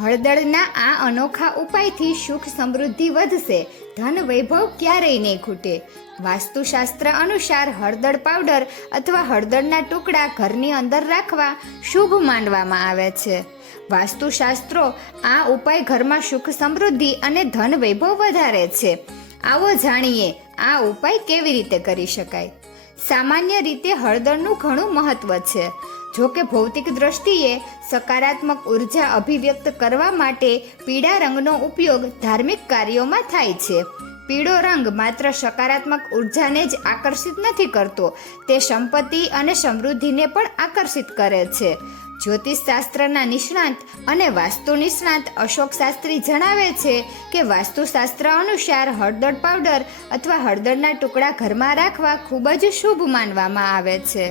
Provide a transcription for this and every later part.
હળદરના આ અનોખા ઉપાયથી સુખ સમૃદ્ધિ વધશે, ધન વૈભવ ક્યારેય નહીં ખૂટે. વાસ્તુશાસ્ત્ર અનુસાર હળદર પાવડર અથવા હળદરના ટુકડા ઘરની અંદર રાખવા શુભ માનવામાં આવે છે. વાસ્તુશાસ્ત્રો આ ઉપાય ઘરમાં સુખ સમૃદ્ધિ અને ધન વૈભવ વધારે છે. આવો જાણીએ આ ઉપાય કેવી રીતે કરી શકાય. સામાન્ય રીતે હળદરનું ઘણું મહત્વ છે. જો કે ભૌતિક દ્રષ્ટિએ સકારાત્મક ઉર્જા અભિવ્યક્ત કરવા માટે પીળા રંગનો ઉપયોગ ધાર્મિક કાર્યોમાં થાય છે. પીળો રંગ માત્ર સકારાત્મક ઉર્જાને જ આકર્ષિત નથી કરતો, તે સંપત્તિ અને સમૃદ્ધિને પણ આકર્ષિત કરે છે. જ્યોતિષશાસ્ત્રના નિષ્ણાંત અને વાસ્તુ નિષ્ણાંત અશોક શાસ્ત્રી જણાવે છે કે વાસ્તુશાસ્ત્ર અનુસાર હળદર પાવડર અથવા હળદરના ટુકડા ઘરમાં રાખવા ખૂબ જ શુભ માનવામાં આવે છે.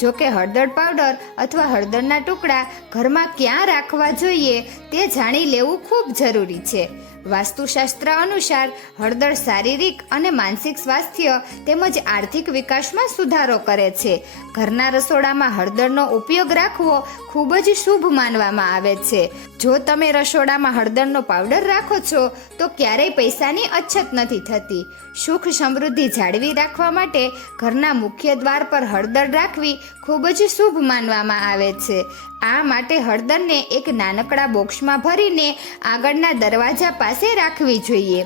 જો કે હળદર પાવડર અથવા હળદરના ટુકડા ઘરમાં ક્યાં રાખવા જોઈએ તે જાણી લેવું ખૂબ જરૂરી છે. વાસ્તુશાસ્ત્ર અનુસાર હળદર શારીરિક અને માનસિક સ્વાસ્થ્ય તેમજ આર્થિક વિકાસમાં સુધારો કરે છે. ઘરના રસોડામાં હળદરનો ઉપયોગ રાખવો ખૂબ જ શુભ માનવામાં આવે છે. જો તમે રસોડામાં હળદરનો પાવડર રાખો છો તો ક્યારેય પૈસાની અછત નથી થતી. સુખ સમૃદ્ધિ જાળવી રાખવા માટે ઘરના મુખ્ય દ્વાર પર હળદર રાખવી ખૂબ જ શુભ માનવામાં આવે છે. આ માટે હળદરને એક નાનકડા બોક્સમાં ભરીને આગળના દરવાજા પાસે રાખવી જોઈએ.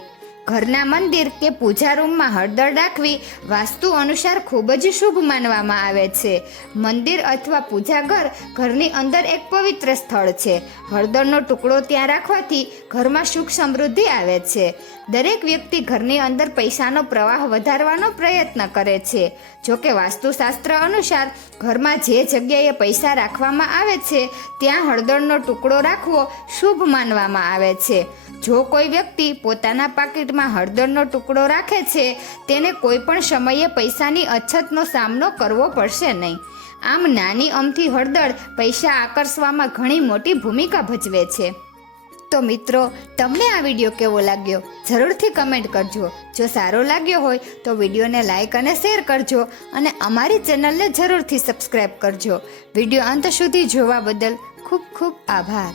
ઘરના મંદિર કે પૂજા રૂમમાં હળદર રાખવી વાસ્તુ અનુસાર ખૂબ જ શુભ માનવામાં આવે છે. મંદિર અથવા પૂજા ઘર ઘરની અંદર એક પવિત્ર સ્થળ છે. હળદરનો ટુકડો ત્યાં રાખવાથી ઘરમાં સુખ સમૃદ્ધિ આવે છે. દરેક વ્યક્તિ ઘરની અંદર પૈસાનો પ્રવાહ વધારવાનો પ્રયત્ન કરે છે. જો કે વાસ્તુશાસ્ત્ર અનુસાર ઘરમાં જે જગ્યાએ પૈસા રાખવામાં આવે છે ત્યાં હળદરનો ટુકડો રાખવો શુભ માનવામાં આવે છે. જો કોઈ વ્યક્તિ પોતાના પાકીટમાં હળદરનો ટુકડો રાખે છે તેને કોઈ પણ સમયે પૈસાની અછતનો સામનો કરવો પડશે નહીં. આમ નાની અમથી હળદર પૈસા આકર્ષવામાં ઘણી મોટી ભૂમિકા ભજવે છે. તો મિત્રો, તમને આ વિડીયો કેવો લાગ્યો જરૂરથી કમેન્ટ કરજો. જો સારો લાગ્યો હોય તો વિડીયોને લાઈક અને શેર કરજો અને અમારી ચેનલને જરૂરથી સબસ્ક્રાઈબ કરજો. વિડીયો અંત સુધી જોવા બદલ ખૂબ ખૂબ આભાર.